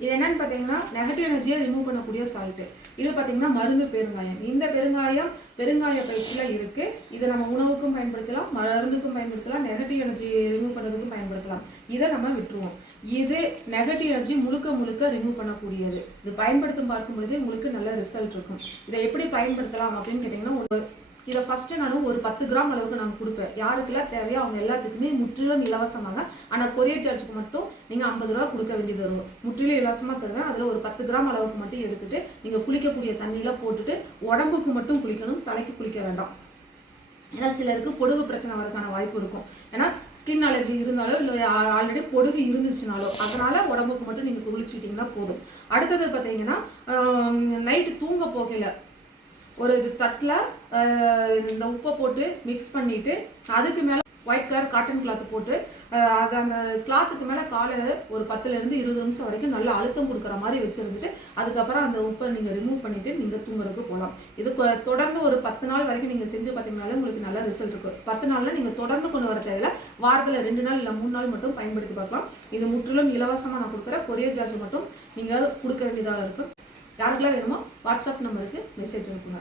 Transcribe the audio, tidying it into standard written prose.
இது என்னன்னு பார்த்தீங்கன்னா நெகட்டிவ் எனர்ஜியை ரிமூவ் பண்ணக்கூடிய சால்ட்டு. இது பார்த்தீங்கன்னா மருந்து பெருங்காயம். இந்த பெருங்காய பயிற்சியில் இருக்குது. இதை நம்ம உணவுக்கும் பயன்படுத்தலாம், மருந்துக்கும் பயன்படுத்தலாம், நெகட்டிவ் எனர்ஜி ரிமூவ் பண்ணுறதுக்கும் பயன்படுத்தலாம். இதை நம்ம விட்டுருவோம். இது நெகட்டிவ் எனர்ஜி முழுக்க ரிமூவ் பண்ணக்கூடியது. இது பயன்படுத்தும் பார்க்கும் பொழுது உங்களுக்கு நல்ல ரிசல்ட் இருக்கும். இதை எப்படி பயன்படுத்தலாம் அப்படின்னு கேட்டிங்கன்னா, இதை ஃபஸ்ட்டு நான் ஒரு 10 கிராம் அளவுக்கு நான் கொடுப்பேன். யாருக்கெல்லாம் தேவையோ அவங்க எல்லாத்துக்குமே முற்றிலும் இலவசமாக. ஆனால் கொரியர் சார்ஜுக்கு மட்டும் நீங்கள் 50 ரூபா கொடுக்க வேண்டியது வரும். முற்றிலும் இலவசமாக தருவேன். அதில் ஒரு 10 கிராம் அளவுக்கு மட்டும் எடுத்துகிட்டு நீங்கள் குளிக்கக்கூடிய தண்ணியில் போட்டுட்டு உடம்புக்கு மட்டும் குளிக்கணும், தலைக்கு குளிக்க வேண்டாம். ஏன்னா சிலருக்கு பொடுகு பிரச்சனை வரதுக்கான வாய்ப்பு இருக்கும். ஏன்னா ஸ்கின் அலர்ஜி இருந்தாலோ இல்லை ஆல்ரெடி பொடுகு இருந்துச்சுனாலோ அதனால் உடம்புக்கு மட்டும் நீங்கள் குளிச்சுட்டிங்கன்னா போதும். அடுத்தது பார்த்தீங்கன்னா நைட்டு தூங்க போகையில் ஒரு தட்டில் இந்த உப்பை போட்டு மிக்ஸ் பண்ணிவிட்டு அதுக்கு மேலே ஒயிட் கலர் காட்டன் கிளாத் போட்டு அது அந்த கிளாத்துக்கு மேலே காலையில் ஒரு 10லேருந்து 20 நிமிஷம் வரைக்கும் நல்லா அழுத்தம் கொடுக்குற மாதிரி வச்சுருந்துட்டு அதுக்கப்புறம் அந்த உப்பை நீங்கள் ரிமூவ் பண்ணிவிட்டு நீங்கள் தூங்குறதுக்கு போகலாம். இது தொடர்ந்து ஒரு 10 நாள் வரைக்கும் நீங்கள் செஞ்சு பார்த்தீங்கனாலே உங்களுக்கு நல்ல ரிசல்ட் இருக்கும். 10 நாளில் நீங்கள் தொடர்ந்து கொண்டு வர தேவையில்லை. வாரத்தில் 2 நாள் இல்லை 3 நாள் மட்டும் பயன்படுத்தி பார்க்கலாம். இது முற்றிலும் இலவசமாக நான் கொடுக்குற கொரியர் சார்ஜ் மட்டும் நீங்கள் கொடுக்க வேண்டியதாக இருக்கும். யாருக்கெல்லாம் வேணுமோ வாட்ஸ்அப் நம்பருக்கு மெசேஜ் அனுப்புங்க.